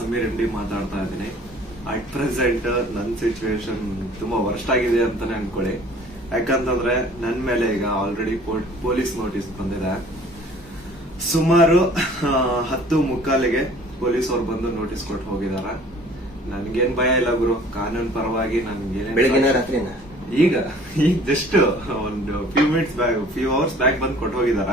Sameer M ಮಾತಾಡ್ತಾ ಇದ್ದೀನಿ at present ನನ್ ಸಿಚುವೇಶನ್ ತುಂಬಾ ವರ್ಸ್ಟ್ ಆಗಿದೆ ಅಂತಾನೆ ಅನ್ಕೊಳ್ಳಿ ಯಾಕಂತಂದ್ರೆ ನನ್ನ ಮೇಲೆ ಈಗ ಆಲ್ರೆಡಿ ಪೊಲೀಸ್ ನೋಟಿಸ್ ಬಂದಿದೆ ಸುಮಾರು ಹತ್ತು ಮುಕ್ಕಾಲಿಗೆ ಪೊಲೀಸ್ ಅವ್ರು ಬಂದು ನೋಟಿಸ್ ಕೊಟ್ಟು ಹೋಗಿದಾರ ನನ್ಗೇನ್ ಭಯ ಇಲ್ಲ ಗುರು ಕಾನೂನು ಪರವಾಗಿ ನನ್ಗೆ ಈಗ ಈಗ ಜಸ್ಟ್ ಒಂದು few minutes back few hours back ಬಂದು ಕೊಟ್ಟು ಹೋಗಿದಾರ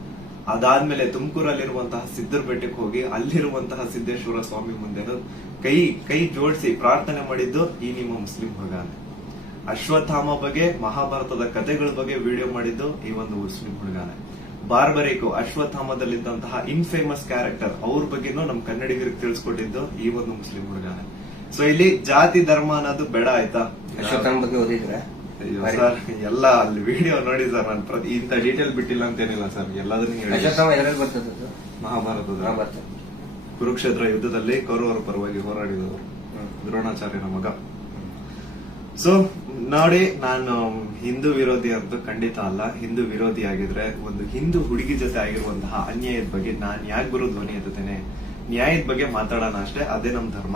ಅದಾದ್ಮೇಲೆ ತುಮಕೂರಲ್ಲಿರುವಂತಹ ಸಿದ್ದರ ಬೆಟ್ಟಕ್ಕೆ ಹೋಗಿ ಅಲ್ಲಿರುವಂತಹ ಸಿದ್ದೇಶ್ವರ ಸ್ವಾಮಿ ಮುಂದೆ ಕೈ ಕೈ ಜೋಡಿಸಿ ಪ್ರಾರ್ಥನೆ ಮಾಡಿದ್ದು ಈ ನಿಮ್ಮ ಮುಸ್ಲಿಂ ಹುಡುಗಾನೆ ಅಶ್ವತ್ಥಾಮ ಬಗ್ಗೆ ಮಹಾಭಾರತದ ಕಥೆಗಳ ಬಗ್ಗೆ ವಿಡಿಯೋ ಮಾಡಿದ್ದು ಈ ಒಂದು ಮುಸ್ಲಿಂ ಹುಡುಗಾನೆ ಬಾರ್ಬರೇಕು ಅಶ್ವತ್ಥಾಮದಲ್ಲಿದ್ದಂತಹ ಇನ್ಫೇಮಸ್ ಕ್ಯಾರೆಕ್ಟರ್ ಅವ್ರ ಬಗ್ಗೆನೂ ನಮ್ ಕನ್ನಡಿಗರಿಗೆ ತಿಳಿಸ್ಕೊಟ್ಟಿದ್ದು ಈ ಒಂದು ಮುಸ್ಲಿಂ ಹುಡುಗಾನೆ ಸೊ ಇಲ್ಲಿ ಜಾತಿ ಧರ್ಮ ಅನ್ನೋದು ಬೇಡ ಆಯ್ತಾ ಅಶ್ವತ್ಥಾಮ ಬಗ್ಗೆ ಓದಿದ್ರೆ ಸರ್ ಎಲ್ಲ ಅಲ್ಲಿ ವಿಡಿಯೋ ನೋಡಿ ಸರ್ ನಾನು ಪ್ರತಿ ಡೀಟೇಲ್ ಬಿಟ್ಟಿಲ್ಲ ಅಂತೇನಿಲ್ಲ ಸರ್ ಎಲ್ಲದನ್ನ ಮಹಾಭಾರತದ ಕುರುಕ್ಷೇತ್ರ ಯುದ್ಧದಲ್ಲಿ ಕೌರವರ ಪರವಾಗಿ ಹೋರಾಡಿದವರು ದ್ರೋಣಾಚಾರ್ಯನ ಮಗ ಸೊ ನೋಡಿ ನಾನು ಹಿಂದೂ ವಿರೋಧಿ ಅಂತೂ ಖಂಡಿತ ಅಲ್ಲ ಹಿಂದೂ ವಿರೋಧಿ ಆಗಿದ್ರೆ ಒಂದು ಹಿಂದೂ ಹುಡುಗಿ ಜೊತೆ ಆಗಿರುವಂತಹ ಅನ್ಯಾಯದ ಬಗ್ಗೆ ನಾನು ಯಾಕೆ ಬರೋ ಧ್ವನಿ ಎತ್ತೇನೆ ನ್ಯಾಯದ ಬಗ್ಗೆ ಮಾತಾಡೋಣ ಅಷ್ಟೇ ಅದೇ ನಮ್ಮ ಧರ್ಮ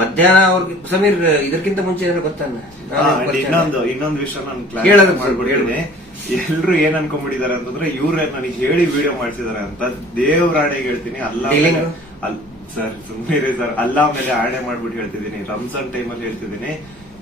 ಮಧ್ಯಾಹ್ನ ಅವ್ರಿಗೆ ಸಮೀರ್ ಇದಕ್ಕಿಂತ ಮುಂಚೆ ಏನೋ ಗೊತ್ತಾನ ಇನ್ನೊಂದು ಇನ್ನೊಂದು ವಿಷಯ ನಾನು ಕ್ಲಾಸ್ ಹೇಳಿ ಎಲ್ರು ಏನ್ ಅನ್ಕೊಂಡ್ಬಿಟ್ಟಿದ್ದಾರೆ ಅಂತಂದ್ರೆ ಇವ್ರೆ ನನಗೆ ಹೇಳಿ ವಿಡಿಯೋ ಮಾಡ್ಸಿದಾರೆ ಅಂತ ದೇವ್ರಾಣೆಗೆ ಹೇಳ್ತೀನಿ ಅಲ್ಲ ಸರ್ ಸುಮ್ಮನೆ ಸರ್ ಅಲ್ಲ ಮೇಲೆ ಆಣೆ ಮಾಡ್ಬಿಟ್ಟು ಹೇಳ್ತಿದ್ದೀನಿ ರಂಜಾನ್ ಟೈಮ್ ಅಲ್ಲಿ ಹೇಳ್ತಿದ್ದೀನಿ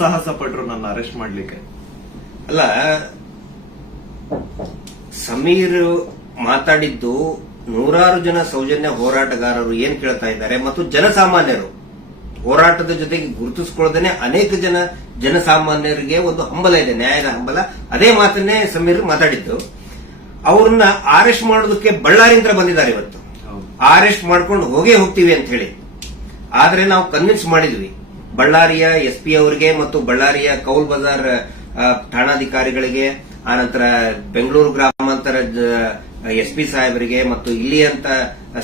ಸಾಹಸ ಪಟ್ರು ನನ್ನ ಅರೆಸ್ಟ್ ಮಾಡ್ಲಿಕ್ಕೆ ಅಲ್ಲ ಸಮೀರ್ ಮಾತಾಡಿದ್ದು ನೂರಾರು ಜನ ಸೌಜನ್ಯ ಹೋರಾಟಗಾರರು ಏನ್ ಕೇಳ್ತಾ ಇದ್ದಾರೆ ಮತ್ತು ಜನಸಾಮಾನ್ಯರು ಹೋರಾಟದ ಜೊತೆಗೆ ಗುರುತಿಸಿಕೊಳ್ಳದೇನೆ ಅನೇಕ ಜನ ಜನಸಾಮಾನ್ಯರಿಗೆ ಒಂದು ಹಂಬಲ ಇದೆ ನ್ಯಾಯದ ಹಂಬಲ ಅದೇ ಮಾತನ್ನೇ ಸಮೀರ್ ಮಾತಾಡಿದ್ದು ಅವ್ರನ್ನ ಅರೆಸ್ಟ್ ಮಾಡೋದಕ್ಕೆ ಬಳ್ಳಾರಿಂದ್ರ ಬಂದಿದ್ದಾರೆ ಇವತ್ತು ಅರೆಸ್ಟ್ ಮಾಡ್ಕೊಂಡು ಹೋಗೇ ಹೋಗ್ತೀವಿ ಅಂತ ಹೇಳಿ ಆದ್ರೆ ನಾವು ಕನ್ವಿನ್ಸ್ ಮಾಡಿದ್ವಿ ಬಳ್ಳಾರಿಯ ಎಸ್ ಪಿ ಅವರಿಗೆ ಮತ್ತು ಬಳ್ಳಾರಿಯ ಕೌಲ್ ಬಜಾರ್ ಠಾಣಾಧಿಕಾರಿಗಳಿಗೆ ಆನಂತರ ಬೆಂಗಳೂರು ಗ್ರಾಮಾಂತರ ಎಸ್ ಪಿ ಸಾಹೇಬರಿಗೆ ಮತ್ತು ಇಲ್ಲಿಯಂತ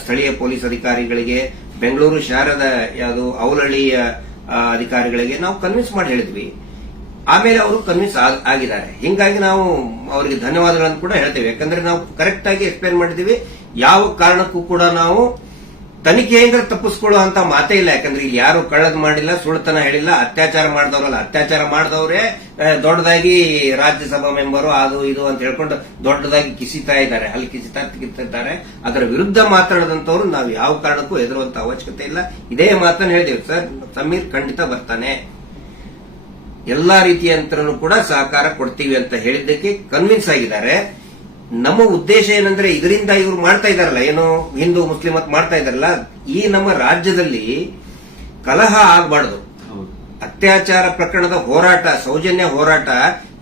ಸ್ಥಳೀಯ ಪೊಲೀಸ್ ಅಧಿಕಾರಿಗಳಿಗೆ ಬೆಂಗಳೂರು ಶಹರದ ಯಾವುದು ಔಲಳ್ಳಿಯ ಅಧಿಕಾರಿಗಳಿಗೆ ನಾವು ಕನ್ವಿನ್ಸ್ ಮಾಡಿ ಹೇಳಿದ್ವಿ ಆಮೇಲೆ ಅವರು ಕನ್ವಿನ್ಸ್ ಆಗಿದ್ದಾರೆ ಹಿಂಗಾಗಿ ನಾವು ಅವರಿಗೆ ಧನ್ಯವಾದಗಳನ್ನು ಕೂಡ ಹೇಳ್ತೇವೆ ಯಾಕಂದ್ರೆ ನಾವು ಕರೆಕ್ಟ್ ಆಗಿ ಎಕ್ಸ್ಪ್ಲೇನ್ ಮಾಡಿದ್ದೀವಿ ಯಾವ ಕಾರಣಕ್ಕೂ ಕೂಡ ನಾವು ತನಿಖೆಯಿಂದ ಅಂತ ಮಾತೇ ಇಲ್ಲ ಯಾಕಂದ್ರೆ ಇಲ್ಲಿ ಯಾರು ಕಳ್ಳದ್ ಮಾಡಿಲ್ಲ ಸುಳ್ತನ ಹೇಳಿಲ್ಲ ಅತ್ಯಾಚಾರ ಮಾಡಿದವರಲ್ಲ ಅತ್ಯಾಚಾರ ಮಾಡಿದವರೇ ದೊಡ್ಡದಾಗಿ ರಾಜ್ಯಸಭಾ ಮೆಂಬರು ಅದು ಇದು ಅಂತ ಹೇಳ್ಕೊಂಡು ದೊಡ್ಡದಾಗಿ ಕಿಸಿತಾ ಇದ್ದಾರೆ ಅಲ್ಲಿ ಕಿಸಿತಾ ಕಿತ್ತಿದ್ದಾರೆ ಅದರ ವಿರುದ್ಧ ಮಾತಾಡದಂತವ್ರು ನಾವು ಯಾವ ಕಾರಣಕ್ಕೂ ಹೆದರುವಂತ ಅವಶ್ಯಕತೆ ಇಲ್ಲ ಇದೇ ಮಾತನ್ನು ಹೇಳಿದೆವು ಸರ್ ಸಮೀರ್ ಖಂಡಿತ ಬರ್ತಾನೆ ಎಲ್ಲಾ ರೀತಿಯ ಕೂಡ ಸಹಕಾರ ಕೊಡ್ತೀವಿ ಅಂತ ಹೇಳಿದ್ದಕ್ಕೆ ಕನ್ವಿನ್ಸ್ ಆಗಿದ್ದಾರೆ ನಮ್ಮ ಉದ್ದೇಶ ಏನಂದ್ರೆ ಇದರಿಂದ ಇವ್ರು ಮಾಡ್ತಾ ಇದಾರಲ್ಲ ಏನೋ ಹಿಂದೂ ಮುಸ್ಲಿಂ ಅಂತ ಮಾಡ್ತಾ ಇದಾರಲ್ಲ ಈ ನಮ್ಮ ರಾಜ್ಯದಲ್ಲಿ ಕಲಹ ಆಗಬಾರ್ದು ಅತ್ಯಾಚಾರ ಪ್ರಕರಣದ ಹೋರಾಟ ಸೌಜನ್ಯ ಹೋರಾಟ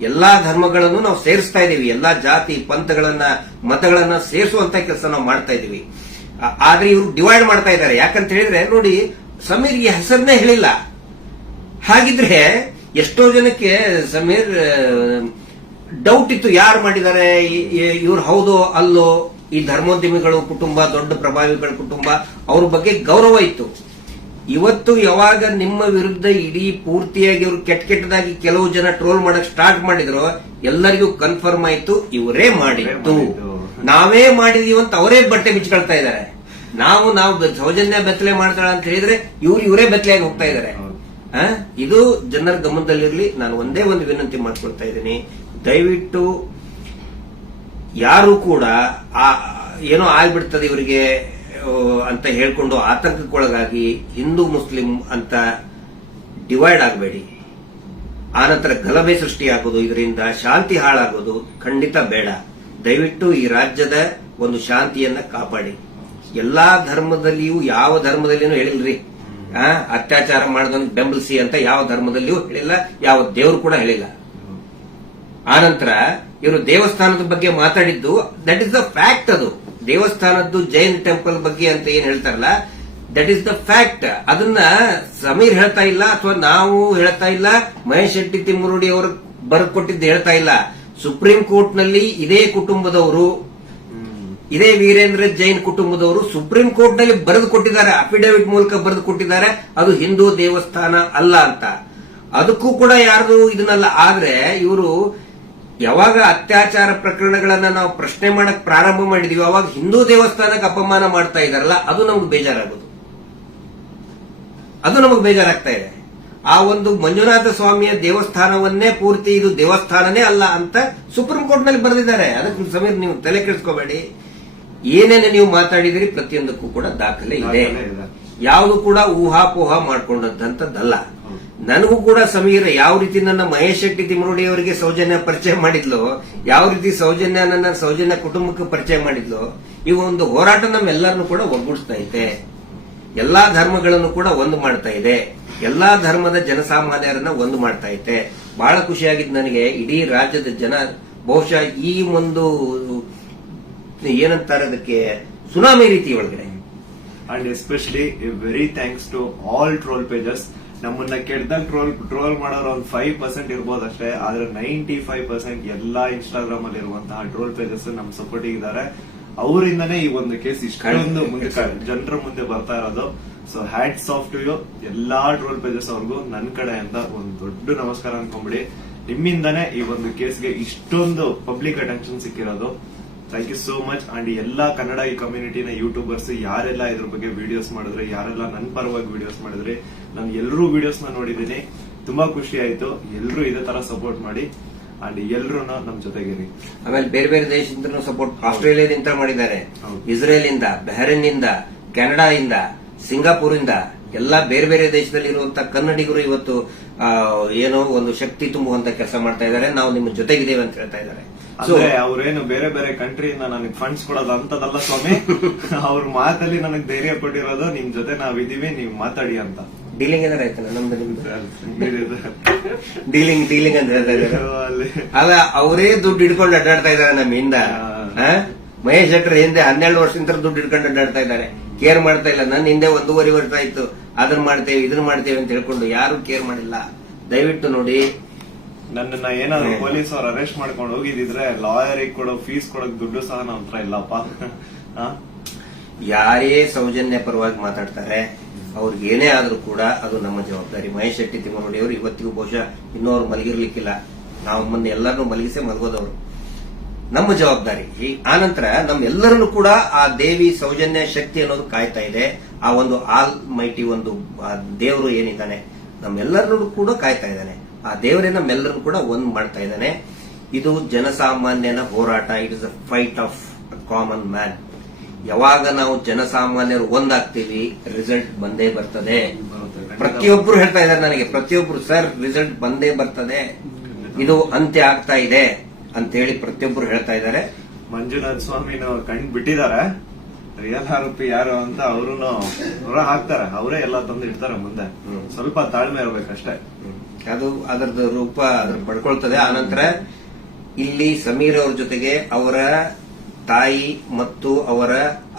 ಎಲ್ಲಾ ಧರ್ಮಗಳನ್ನು ನಾವು ಸೇರಿಸ್ತಾ ಇದೀವಿ ಎಲ್ಲಾ ಜಾತಿ ಪಂಥಗಳನ್ನ ಮತಗಳನ್ನ ಸೇರಿಸುವಂತ ಕೆಲಸ ನಾವು ಮಾಡ್ತಾ ಇದೀವಿ ಆದ್ರೆ ಇವರು ಡಿವೈಡ್ ಮಾಡ್ತಾ ಇದಾರೆ ಯಾಕಂತ ಹೇಳಿದ್ರೆ ನೋಡಿ ಸಮೀರ್ ಈ ಹೆಸರನ್ನೇ ಹೇಳಿಲ್ಲ ಹಾಗಿದ್ರೆ ಎಷ್ಟೋ ಜನಕ್ಕೆ ಸಮೀರ್ ಡೌಟ್ ಇತ್ತು ಯಾರು ಮಾಡಿದ್ದಾರೆ ಇವ್ರು ಹೌದು ಅಲ್ಲೋ ಈ ಧರ್ಮೋದ್ಯಮಿಗಳು ಕುಟುಂಬ ದೊಡ್ಡ ಪ್ರಭಾವಿಗಳ ಕುಟುಂಬ ಅವ್ರ ಬಗ್ಗೆ ಗೌರವ ಇತ್ತು ಇವತ್ತು ಯಾವಾಗ ನಿಮ್ಮ ವಿರುದ್ಧ ಇಡೀ ಪೂರ್ತಿಯಾಗಿ ಅವರು ಕೆಟ್ಟ ಕೆಟ್ಟದಾಗಿ ಕೆಲವು ಜನ ಟ್ರೋಲ್ ಮಾಡಕ್ ಸ್ಟಾರ್ಟ್ ಮಾಡಿದ್ರು ಎಲ್ಲರಿಗೂ ಕನ್ಫರ್ಮ್ ಆಯ್ತು ಇವರೇ ಮಾಡಿತ್ತು ನಾವೇ ಅಂತ ಅವರೇ ಬಟ್ಟೆ ಬಿಚ್ಕೊಳ್ತಾ ಇದ್ದಾರೆ ನಾವು ನಾವು ಸೌಜನ್ಯ ಬೆತ್ತಲೆ ಮಾಡ್ತಾಳ ಅಂತ ಹೇಳಿದ್ರೆ ಇವ್ರು ಇವರೇ ಬೆತ್ತಲೆಯಾಗಿ ಹೋಗ್ತಾ ಇದ್ದಾರೆ ಇದು ಜನರ ಗಮನದಲ್ಲಿರ್ಲಿ ನಾನು ಒಂದೇ ಒಂದು ವಿನಂತಿ ಮಾಡ್ಕೊಳ್ತಾ ಇದ್ದೀನಿ ದಯವಿಟ್ಟು ಯಾರು ಕೂಡ ಆ ಏನೋ ಆಗ್ಬಿಡ್ತದೆ ಇವರಿಗೆ ಅಂತ ಹೇಳ್ಕೊಂಡು ಆತಂಕಕ್ಕೊಳಗಾಗಿ ಹಿಂದೂ ಮುಸ್ಲಿಂ ಅಂತ ಡಿವೈಡ್ ಆಗಬೇಡಿ ಆನಂತರ ಗಲಭೆ ಸೃಷ್ಟಿಯಾಗೋದು ಇದರಿಂದ ಶಾಂತಿ ಹಾಳಾಗೋದು ಖಂಡಿತ ಬೇಡ ದಯವಿಟ್ಟು ಈ ರಾಜ್ಯದ ಒಂದು ಶಾಂತಿಯನ್ನ ಕಾಪಾಡಿ ಎಲ್ಲಾ ಧರ್ಮದಲ್ಲಿಯೂ ಯಾವ ಧರ್ಮದಲ್ಲಿನೂ ಹೇಳಿಲ್ರಿ ಅತ್ಯಾಚಾರ ಮಾಡೋದನ್ನು ಬೆಂಬಲಿಸಿ ಅಂತ ಯಾವ ಧರ್ಮದಲ್ಲಿಯೂ ಹೇಳಿಲ್ಲ ಯಾವ ದೇವರು ಕೂಡ ಹೇಳಿಲ್ಲ ಆನಂತರ ಇವರು ದೇವಸ್ಥಾನದ ಬಗ್ಗೆ ಮಾತಾಡಿದ್ದು ದಟ್ ಇಸ್ ದ ಫ್ಯಾಕ್ಟ್ ಅದು ದೇವಸ್ಥಾನದ್ದು ಜೈನ್ ಟೆಂಪಲ್ ಬಗ್ಗೆ ಅಂತ ಏನ್ ಹೇಳ್ತಾರಲ್ಲ ದಟ್ ಈಸ್ ದ ಫ್ಯಾಕ್ಟ್ ಅದನ್ನ ಸಮೀರ್ ಹೇಳ್ತಾ ಇಲ್ಲ ಅಥವಾ ನಾವು ಹೇಳ್ತಾ ಇಲ್ಲ ಮಹೇಶ್ ಶೆಟ್ಟಿ ತಿಮ್ಮುರುಡಿ ಅವರು ಬರ್ಕೊಟ್ಟಿದ್ದು ಹೇಳ್ತಾ ಇಲ್ಲ ಸುಪ್ರೀಂ ಕೋರ್ಟ್ ನಲ್ಲಿ ಇದೇ ಕುಟುಂಬದವರು ಇದೇ ವೀರೇಂದ್ರ ಜೈನ್ ಕುಟುಂಬದವರು ಸುಪ್ರೀಂ ಕೋರ್ಟ್ ನಲ್ಲಿ ಬರೆದು ಕೊಟ್ಟಿದ್ದಾರೆ ಅಫಿಡವಿಟ್ ಮೂಲಕ ಬರೆದು ಕೊಟ್ಟಿದ್ದಾರೆ ಅದು ಹಿಂದೂ ದೇವಸ್ಥಾನ ಅಲ್ಲ ಅಂತ ಅದಕ್ಕೂ ಕೂಡ ಯಾರ್ದು ಇದನ್ನಲ್ಲ ಆದ್ರೆ ಇವರು ಯಾವಾಗ ಅತ್ಯಾಚಾರ ಪ್ರಕರಣಗಳನ್ನ ನಾವು ಪ್ರಶ್ನೆ ಮಾಡಕ್ ಪ್ರಾರಂಭ ಮಾಡಿದೀವಿ ಅವಾಗ ಹಿಂದೂ ದೇವಸ್ಥಾನಕ್ಕೆ ಅಪಮಾನ ಮಾಡ್ತಾ ಇದಾರಲ್ಲ ಅದು ನಮ್ಗೆ ಬೇಜಾರಾಗೋದು ಅದು ನಮಗ್ ಬೇಜಾರಾಗ್ತಾ ಇದೆ ಆ ಒಂದು ಮಂಜುನಾಥ ಸ್ವಾಮಿಯ ದೇವಸ್ಥಾನವನ್ನೇ ಪೂರ್ತಿ ಇದು ದೇವಸ್ಥಾನನೇ ಅಲ್ಲ ಅಂತ ಸುಪ್ರೀಂ ಕೋರ್ಟ್ ನಲ್ಲಿ ಬರೆದಿದ್ದಾರೆ ಅದಕ್ಕೆ ಸಮೇತ ನೀವು ತಲೆ ಕೆಡಿಸ್ಕೋಬೇಡಿ ಏನೇನೆ ನೀವು ಮಾತಾಡಿದಿರಿ ಪ್ರತಿಯೊಂದಕ್ಕೂ ಕೂಡ ದಾಖಲೆ ಇದೆ ಯಾವುದು ಕೂಡ ಊಹಾಪೋಹ ಮಾಡಿಕೊಂಡಂತದ್ದಲ್ಲ ನನಗೂ ಕೂಡ ಸಮೀರ ಯಾವ ರೀತಿ ನನ್ನ ಮಹೇಶ್ ಶೆಟ್ಟಿ ತಿಮರುಡಿ ಅವರಿಗೆ ಸೌಜನ್ಯ ಪರಿಚಯ ಮಾಡಿದ್ಲು ಯಾವ ರೀತಿ ಸೌಜನ್ಯ ನನ್ನ ಸೌಜನ್ಯ ಕುಟುಂಬಕ್ಕೆ ಪರಿಚಯ ಮಾಡಿದ್ಲು ಈ ಒಂದು ಹೋರಾಟ ನಮ್ಮೆಲ್ಲರನ್ನು ಕೂಡ ಒಗ್ಗೂಡಿಸ್ತಾ ಇದೆ ಎಲ್ಲಾ ಧರ್ಮಗಳನ್ನು ಕೂಡ ಒಂದು ಮಾಡ್ತಾ ಇದೆ ಎಲ್ಲಾ ಧರ್ಮದ ಜನಸಾಮಾನ್ಯರನ್ನ ಒಂದು ಮಾಡ್ತಾ ಇದೆ ಬಹಳ ಖುಷಿಯಾಗಿದ್ದು ನನಗೆ ಇಡೀ ರಾಜ್ಯದ ಜನ ಬಹುಶಃ ಈ ಒಂದು ಏನಂತಾರೆ ಅದಕ್ಕೆ ಸುನಾಮಿ ರೀತಿ ಒಳಗಡೆ and especially very thanks to all troll pages ನಮ್ಮನ್ನ ಕೆಟ್ಟದಾಗ ಟ್ರೋಲ್ ಟ್ರೋಲ್ ಮಾಡೋರು ಒಂದು ಫೈವ್ ಪರ್ಸೆಂಟ್ ಇರ್ಬೋದು ಅಷ್ಟೇ ಆದ್ರೆ ನೈಂಟಿ ಫೈವ್ ಪರ್ಸೆಂಟ್ ಎಲ್ಲಾ ಇನ್ಸ್ಟಾಗ್ರಾಮ್ ಅಲ್ಲಿ ಇರುವಂತಹ ಟ್ರೋಲ್ ಪೇಜಸ್ ನಮ್ ಸಪೋರ್ಟ್ ಇದ್ದಾರೆ ಅವರಿಂದನೇ ಈ ಒಂದು ಕೇಸ್ ಇಷ್ಟೊಂದು ಮುಂದೆ ಜನರ ಮುಂದೆ ಬರ್ತಾ ಇರೋದು ಸೊ ಹ್ಯಾಟ್ ಸಾಫ್ಟ್ ಟು ಯು ಎಲ್ಲಾ ಟ್ರೋಲ್ ಪೇಜಸ್ ಅವ್ರಿಗೂ ನನ್ ಕಡೆ ಅಂತ ಒಂದು ದೊಡ್ಡ ನಮಸ್ಕಾರ ಅನ್ಕೊಂಬಿಡಿ ನಿಮ್ಮಿಂದನೇ ಈ ಒಂದು ಕೇಸ್ಗೆ ಇಷ್ಟೊಂದು ಪಬ್ಲಿಕ್ ಅಟೆನ್ಷನ್ ಸಿಕ್ಕಿರೋದು thank you so much and ಎಲ್ಲಾ ಕನ್ನಡ ಈ ಕಮ್ಯುನಿಟಿನ ಯೂಟ್ಯೂಬರ್ಸ್ ಯಾರೆಲ್ಲ ಇದ್ರ ಬಗ್ಗೆ ವಿಡಿಯೋಸ್ ಮಾಡಿದ್ರೆ ಯಾರೆಲ್ಲ ನನ್ನ ಪರವಾಗಿ ವಿಡಿಯೋಸ್ ಮಾಡಿದ್ರೆ ನಾನು ಎಲ್ಲರೂ ವಿಡಿಯೋಸ್ನ ನೋಡಿದ್ದೀನಿ ತುಂಬಾ ಖುಷಿ ಆಯ್ತು ಎಲ್ಲರೂ ಇದೇ ತರ ಸಪೋರ್ಟ್ ಮಾಡಿ ಅಂಡ್ ಎಲ್ಲರೂ ನಮ್ ಜೊತೆಗಿರಿ ಆಮೇಲೆ ಬೇರೆ ಬೇರೆ ದೇಶದಿಂದ ಸಪೋರ್ಟ್ ಆಸ್ಟ್ರೇಲಿಯಾದಿಂದ ಮಾಡಿದ್ದಾರೆ ಇಸ್ರೇಲ್ ಇಂದ ಬಹರೇನ್ ಇಂದ ಕೆನಡಾ ಇಂದ ಸಿಂಗಾಪುರ್ ಇಂದ ಎಲ್ಲಾ ಬೇರೆ ಬೇರೆ ದೇಶದಲ್ಲಿ ಇರುವಂತಹ ಕನ್ನಡಿಗರು ಇವತ್ತು ಏನೋ ಒಂದು ಶಕ್ತಿ ತುಂಬುವಂತ ಕೆಲಸ ಮಾಡ್ತಾ ಇದ್ದಾರೆ ನಾವು ನಿಮ್ಮ ಜೊತೆಗಿದ್ದೇವೆ ಅಂತ ಹೇಳ್ತಾ ಇದ್ದಾರೆ ಅವ್ರೇನು ಬೇರೆ ಬೇರೆ ಕಂಟ್ರಿಯಿಂದ ನನಗೆ ಫಂಡ್ಸ್ ಕೊಡೋದು ಅಂತದಲ್ಲ ಸ್ವಾಮಿ ಅವ್ರ ಮಾತಲ್ಲಿ ನನಗೆ ಧೈರ್ಯ ಕೊಟ್ಟಿರೋದು ನಿಮ್ ಜೊತೆ ನಾವಿದೀವಿ ನೀವು ಮಾತಾಡಿ ಅಂತ ಡೀಲಿಂಗ್ ಅಂದ್ರೆ ಆಯ್ತಲ್ಲ ನಮ್ದು ನಿಮ್ದು ಡೀಲಿಂಗ್ ಡೀಲಿಂಗ್ ಅಂದ್ರೆ ಅಲ್ಲ ಅವರೇ ದುಡ್ಡು ಹಿಡ್ಕೊಂಡು ಅಡ್ಡಾಡ್ತಾ ಇದಾರೆ ನಮ್ಮಿಂದ ಮಹೇಶ್ ಶೆಟ್ಟರ್ ಹಿಂದೆ ಹನ್ನೆರಡು ವರ್ಷದಿಂದ ದುಡ್ಡು ಹಿಡ್ಕೊಂಡು ಅಡ್ಡಾಡ್ತಾ ಇದ್ದಾರೆ ಕೇರ್ ಮಾಡ್ತಾ ಇಲ್ಲ ನನ್ನ ಹಿಂದೆ ಒಂದೂವರೆ ವರ್ಷ ಆಯ್ತು ಅದನ್ನ ಮಾಡ್ತೇವೆ ಇದನ್ನ ಮಾಡ್ತೇವೆ ಅಂತ ಹೇಳ್ಕೊಂಡು ಯಾರು ಕೇರ್ ಮಾಡಿಲ್ಲ ದಯವಿಟ್ಟು ನೋಡಿ ನನ್ನ ಏನಾದ್ರು ಪೊಲೀಸ್ ಅವ್ರು ಅರೆಸ್ಟ್ ಮಾಡ್ಕೊಂಡು ಹೋಗಿದ್ರೆ ಲಾಯರಿಗೆ ಕೊಡೋ ಫೀಸ್ ಕೊಡೋಕ್ ದುಡ್ಡು ಸಹ ನಮ್ಮ ಹತ್ರ ಇಲ್ಲಪ್ಪ ಯಾರೇ ಸೌಜನ್ಯ ಪರವಾಗಿ ಮಾತಾಡ್ತಾರೆ ಅವ್ರಿಗೆ ಏನೇ ಆದರೂ ಕೂಡ ಅದು ನಮ್ಮ ಜವಾಬ್ದಾರಿ ಮಹೇಶ್ ಶೆಟ್ಟಿ ತಿಮ್ಮನೊಡೆಯವರು ಇವತ್ತಿಗೂ ಬಹುಶಃ ಇನ್ನೂ ಅವ್ರು ಮಲಗಿರ್ಲಿಕ್ಕಿಲ್ಲ ನಾವು ಮೊನ್ನೆ ಎಲ್ಲರನ್ನೂ ಮಲಗಿಸೇ ಮಲಗೋದವರು ನಮ್ಮ ಜವಾಬ್ದಾರಿ ಈ ಆನಂತರ ನಮ್ಮೆಲ್ಲರನ್ನು ಕೂಡ ಆ ದೇವಿ ಸೌಜನ್ಯ ಶಕ್ತಿ ಅನ್ನೋದು ಕಾಯ್ತಾ ಇದೆ ಆ ಒಂದು ಆಲ್ ಮೈಟಿ ಒಂದು ದೇವರು ಏನಿದ್ದಾನೆ ನಮ್ಮೆಲ್ಲರಲ್ಲೂ ಕೂಡ ಕಾಯ್ತಾ ಇದ್ದಾನೆ ಆ ದೇವರೇ ನಮ್ಮೆಲ್ಲರನ್ನು ಕೂಡ ಒಂದ್ ಮಾಡ್ತಾ ಇದ್ದಾನೆ ಇದು ಜನಸಾಮಾನ್ಯನ ಹೋರಾಟ it is a fight of common man ಯಾವಾಗ ನಾವು ಜನಸಾಮಾನ್ಯರು ಒಂದಾಗ್ತೀವಿ ರಿಸಲ್ಟ್ ಬಂದೇ ಬರ್ತದೆ ಪ್ರತಿಯೊಬ್ಬರು ಹೇಳ್ತಾ ಇದ್ದಾರೆ ನನಗೆ ಪ್ರತಿಯೊಬ್ಬರು ಸರ್ ರಿಸಲ್ಟ್ ಬಂದೇ ಬರ್ತದೆ ಇದು ಅಂತ್ಯ ಆಗ್ತಾ ಇದೆ ಅಂತ ಹೇಳಿ ಪ್ರತಿಯೊಬ್ಬರು ಹೇಳ್ತಾ ಇದ್ದಾರೆ ಮಂಜುನಾಥ ಸ್ವಾಮಿನ ಕಣ್ ಬಿಟ್ಟಿದ್ದಾರೆ ರಿಯಲ್ ಆರೋಪಿ ಯಾರು ಅಂತ ಅವರು ಹೊರ ಹಾಕ್ತಾರೆ ಅವರೇ ಎಲ್ಲ ತಂದು ಇಡ್ತಾರೆ ಮುಂದೆ ಸ್ವಲ್ಪ ತಾಳ್ಮೆ ಇರಬೇಕಷ್ಟೇ ಅದು ಅದರದ್ದು ರೂಪ ಅದ್ರ ಪಡ್ಕೊಳ್ತದೆ ಆನಂತರ ಇಲ್ಲಿ ಸಮೀರ್ ಅವ್ರ ಜೊತೆಗೆ ಅವರ ತಾಯಿ ಮತ್ತು ಅವರ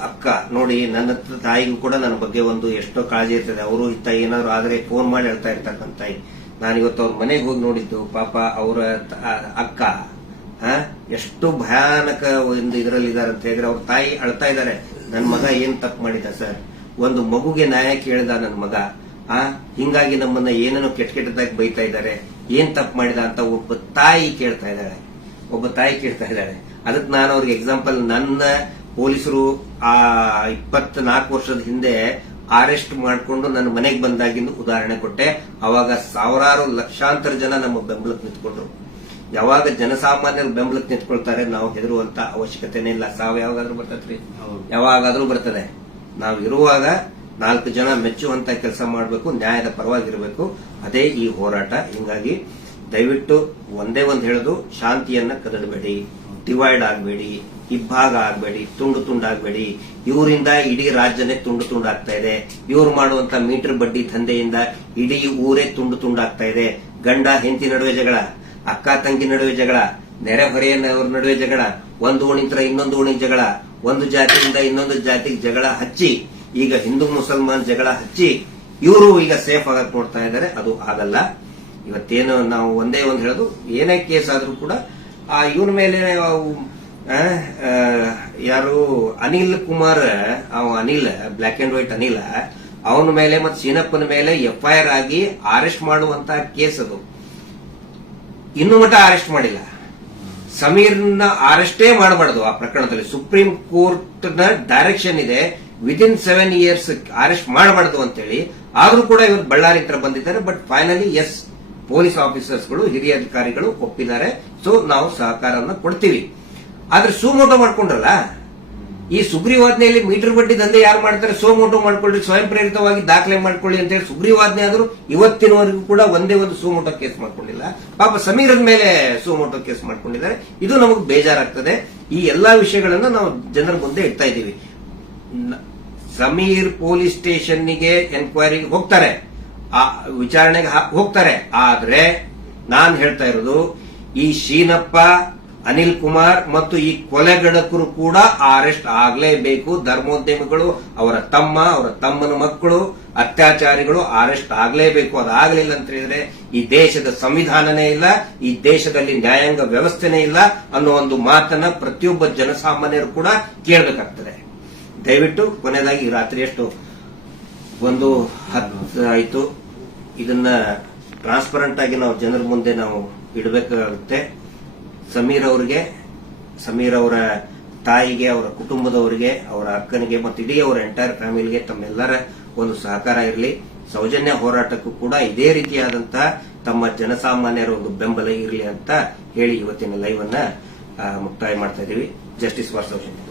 ಅಕ್ಕ ನೋಡಿ ನನ್ನ ತಾಯಿಗೂ ಕೂಡ ನನ್ನ ಬಗ್ಗೆ ಒಂದು ಎಷ್ಟೋ ಕಾಳಜಿ ಇರ್ತದೆ ಅವರು ಇತ್ತ ಏನಾದ್ರು ಆದರೆ ಫೋನ್ ಮಾಡಿ ಹೇಳ್ತಾ ಇರ್ತಕ್ಕಂಥ ತಾಯಿ ನಾನು ಇವತ್ತು ಅವ್ರ ಮನೆಗೆ ಹೋಗಿ ನೋಡಿದ್ದು ಪಾಪ ಅವರ ಅಕ್ಕ ಎಷ್ಟು ಭಯಾನಕ ಒಂದು ಇದರಲ್ಲಿ ಇದಾರೆ ಅಂತ ಹೇಳಿದ್ರೆ ಅವ್ರ ತಾಯಿ ಅಳ್ತಾ ಇದ್ದಾರೆ ನನ್ನ ಮಗ ಏನ್ ತಪ್ಪು ಮಾಡಿದ ಸರ್ ಒಂದು ಮಗುಗೆ ನ್ಯಾಯ ಕೇಳಿದ ನನ್ನ ಮಗ ಆ ಹಿಂಗಾಗಿ ನಮ್ಮನ್ನ ಏನೇನು ಕೆಟ್ಟ ಕೆಟ್ಟದಾಗಿ ಬೈತಾ ಇದ್ದಾರೆ ಏನ್ ತಪ್ಪು ಮಾಡಿದ ಅಂತ ಒಬ್ಬ ತಾಯಿ ಕೇಳ್ತಾ ಇದ್ದಾಳೆ ಒಬ್ಬ ತಾಯಿ ಕೇಳ್ತಾ ಇದ್ದಾಳೆ ಅದಕ್ಕೆ ನಾನು ಅವ್ರಿಗೆ ಎಕ್ಸಾಂಪಲ್ ನನ್ನ ಪೊಲೀಸರು ಆ ಇಪ್ಪತ್ನಾಲ್ಕು ವರ್ಷದ ಹಿಂದೆ ಅರೆಸ್ಟ್ ಮಾಡಿಕೊಂಡು ನನ್ನ ಮನೆಗೆ ಬಂದಾಗಿಂದು ಉದಾಹರಣೆ ಕೊಟ್ಟೆ ಅವಾಗ ಸಾವಿರಾರು ಲಕ್ಷಾಂತರ ಜನ ನಮ್ಮ ಬೆಂಬಲಕ್ಕೆ ನಿಂತ್ಕೊಂಡ್ರು ಯಾವಾಗ ಜನಸಾಮಾನ್ಯರು ಬೆಂಬಲಕ್ಕೆ ನಿಂತ್ಕೊಳ್ತಾರೆ ನಾವು ಹೆದರುವಂತ ಅವಶ್ಯಕತೆನೇ ಇಲ್ಲ ಸಾವು ಯಾವಾಗಾದ್ರೂ ಬರ್ತದ್ರಿ ಯಾವಾಗಾದ್ರೂ ಬರ್ತದೆ ನಾವು ಇರುವಾಗ ನಾಲ್ಕು ಜನ ಮೆಚ್ಚುವಂತ ಕೆಲಸ ಮಾಡಬೇಕು ನ್ಯಾಯದ ಪರವಾಗಿರಬೇಕು ಅದೇ ಈ ಹೋರಾಟ ಹಿಂಗಾಗಿ ದಯವಿಟ್ಟು ಒಂದೇ ಒಂದು ಹೇಳೋದು ಶಾಂತಿಯನ್ನ ಕದಡಬೇಡಿ ಡಿವೈಡ್ ಆಗಬೇಡಿ ಇಬ್ಬಾಗ ಆಗಬೇಡಿ ತುಂಡು ತುಂಡಾಗಬೇಡಿ ಇವರಿಂದ ಇಡೀ ರಾಜ್ಯನೇ ತುಂಡು ತುಂಡಾಗ್ತಾ ಇದೆ ಇವ್ರು ಮಾಡುವಂತ ಮೀಟರ್ ಬಡ್ಡಿ ದಂಧೆಯಿಂದ ಇಡೀ ಊರೇ ತುಂಡು ತುಂಡಾಗ್ತಾ ಇದೆ ಗಂಡ ಹೆಂಡತಿ ನಡುವೆ ಜಗಳ ಅಕ್ಕ ತಂಗಿ ನಡುವೆ ಜಗಳ ನೆರೆಹೊರೆಯ ನಡುವೆ ಜಗಳ ಒಂದು ಓಣಿತ್ರ ಇನ್ನೊಂದು ಓಣಿ ಜಗಳ ಒಂದು ಜಾತಿಯಿಂದ ಇನ್ನೊಂದು ಜಾತಿಗೆ ಜಗಳ ಹಚ್ಚಿ ಈಗ ಹಿಂದೂ ಮುಸಲ್ಮಾನ್ ಜಗಳ ಹಚ್ಚಿ ಇವರು ಈಗ ಸೇಫ್ ಆಗಕ್ ನೋಡ್ತಾ ಇದ್ದಾರೆ ಅದು ಆಗಲ್ಲ ಇವತ್ತೇನು ನಾವು ಒಂದೇ ಒಂದು ಹೇಳೋದು ಏನೇ ಕೇಸ್ ಆದ್ರೂ ಕೂಡ ಆ ಇವನ ಮೇಲೆ ಯಾರು ಅನಿಲ್ ಕುಮಾರ್ ಅವ Anil black and white Anil ಅವನ ಮೇಲೆ ಮತ್ತೆ ಸೀನಪ್ಪನ ಮೇಲೆ ಎಫ್ ಐ ಆರ್ ಆಗಿ ಅರೆಸ್ಟ್ ಮಾಡುವಂತ ಕೇಸ್ ಅದು ಇನ್ನು ಮಟ್ಟ ಅರೆಸ್ಟ್ ಮಾಡಿಲ್ಲ ಸಮೀರ್ನ ಅರೆಸ್ಟೇ ಮಾಡಬಾರ್ದು ಆ ಪ್ರಕರಣದಲ್ಲಿ ಸುಪ್ರೀಂ ಕೋರ್ಟ್ ನ ಡೈರೆಕ್ಷನ್ ಇದೆ ವಿದಿನ್ ಸೆವೆನ್ ಇಯರ್ಸ್ ಅರೆಸ್ಟ್ ಮಾಡಬಾರ್ದು ಅಂತೇಳಿ ಆದ್ರೂ ಕೂಡ ಇವರು ಬಳ್ಳಾರಿ ಹತ್ರ ಬಂದಿದ್ದಾರೆ ಬಟ್ ಫೈನಲಿ ಎಸ್ ಪೊಲೀಸ್ ಆಫೀಸರ್ಸ್ಗಳು ಹಿರಿಯ ಅಧಿಕಾರಿಗಳು ಒಪ್ಪಿದ್ದಾರೆ ಸೊ ನಾವು ಸಹಕಾರವನ್ನು ಕೊಡ್ತೀವಿ ಆದ್ರೆ ಸುಮೋಟೋ ಮಾಡ್ಕೊಂಡ್ರಲ್ಲ ಈ ಸುಗ್ರೀವಾಜ್ಞೆಯಲ್ಲಿ ಮೀಟರ್ ಬಡ್ಡಿ ದಂಧೆ ಯಾರು ಮಾಡ್ತಾರೆ ಸೋಮೋಟೋ ಮಾಡ್ಕೊಳ್ಳಿ ಸ್ವಯಂ ಪ್ರೇರಿತವಾಗಿ ದಾಖಲೆ ಮಾಡ್ಕೊಳ್ಳಿ ಅಂತ ಹೇಳಿ ಸುಗ್ರೀವಾಜ್ಞೆ ಆದರೂ ಇವತ್ತಿನವರೆಗೂ ಕೂಡ ಒಂದೇ ಒಂದು ಸೋಮೋಟೋ ಕೇಸ್ ಮಾಡ್ಕೊಂಡಿಲ್ಲ ಪಾಪ ಸಮೀರದ ಮೇಲೆ ಸೋಮೋಟೋ ಕೇಸ್ ಮಾಡ್ಕೊಂಡಿದ್ದಾರೆ ಇದು ನಮಗೆ ಬೇಜಾರಾಗ್ತದೆ ಈ ಎಲ್ಲಾ ವಿಷಯಗಳನ್ನ ನಾವು ಜನರ ಮುಂದೆ ಇಡ್ತಾ ಇದ್ದೀವಿ ಸಮೀರ್ ಪೊಲೀಸ್ ಸ್ಟೇಷನ್ಗೆ ಎನ್ಕ್ವೈರಿಗೆ ಹೋಗ್ತಾರೆ ಆ ವಿಚಾರಣೆಗೆ ಹೋಗ್ತಾರೆ ಆದ್ರೆ ನಾನು ಹೇಳ್ತಾ ಇರೋದು ಈ ಶೀನಪ್ಪ ಅನಿಲ್ ಕುಮಾರ್ ಮತ್ತು ಈ ಕೊಲೆಗಡಕರು ಕೂಡ ಅರೆಸ್ಟ್ ಆಗಲೇಬೇಕು ಧರ್ಮೋದ್ಯಮಿಗಳು ಅವರ ತಮ್ಮ ಅವರ ತಮ್ಮನ ಮಕ್ಕಳು ಅತ್ಯಾಚಾರಿಗಳು ಅರೆಸ್ಟ್ ಆಗಲೇಬೇಕು ಅದಾಗಲಿಲ್ಲ ಅಂತ ಹೇಳಿದ್ರೆ ಈ ದೇಶದ ಸಂವಿಧಾನನೇ ಇಲ್ಲ ಈ ದೇಶದಲ್ಲಿ ನ್ಯಾಯಾಂಗ ವ್ಯವಸ್ಥೆನೇ ಇಲ್ಲ ಅನ್ನೋ ಒಂದು ಮಾತನ್ನ ಪ್ರತಿಯೊಬ್ಬ ಜನಸಾಮಾನ್ಯರು ಕೂಡ ಕೇಳಬೇಕಾಗ್ತದೆ ದಯವಿಟ್ಟು ಕೊನೆಯದಾಗಿ ರಾತ್ರಿ ಎಷ್ಟು ಒಂದು ಹತ್ತು ಆಯಿತು ಇದನ್ನ ಟ್ರಾನ್ಸ್ಪರೆಂಟ್ ಆಗಿ ನಾವು ಜನರ ಮುಂದೆ ನಾವು ಇಡಬೇಕಾಗುತ್ತೆ ಸಮೀರ್ ಅವರಿಗೆ ಸಮೀರ್ ಅವರ ತಾಯಿಗೆ ಅವರ ಕುಟುಂಬದವರಿಗೆ ಅವರ ಅಕ್ಕನಿಗೆ ಮತ್ತು ಇಡೀ ಅವರ ಎಂಟೈರ್ ಫ್ಯಾಮಿಲಿಗೆ ತಮ್ಮೆಲ್ಲರ ಒಂದು ಸಹಕಾರ ಇರಲಿ ಸೌಜನ್ಯ ಹೋರಾಟಕ್ಕೂ ಕೂಡ ಇದೇ ರೀತಿಯಾದಂತಹ ತಮ್ಮ ಜನಸಾಮಾನ್ಯರ ಒಂದು ಬೆಂಬಲ ಇರಲಿ ಅಂತ ಹೇಳಿ ಇವತ್ತಿನ ಲೈವ್ ಅನ್ನ ಮುಕ್ತಾಯ ಮಾಡ್ತಾ ಇದ್ದೀವಿ ಜಸ್ಟಿಸ್ ವಾರ್ ಸೌಜನ್ಯ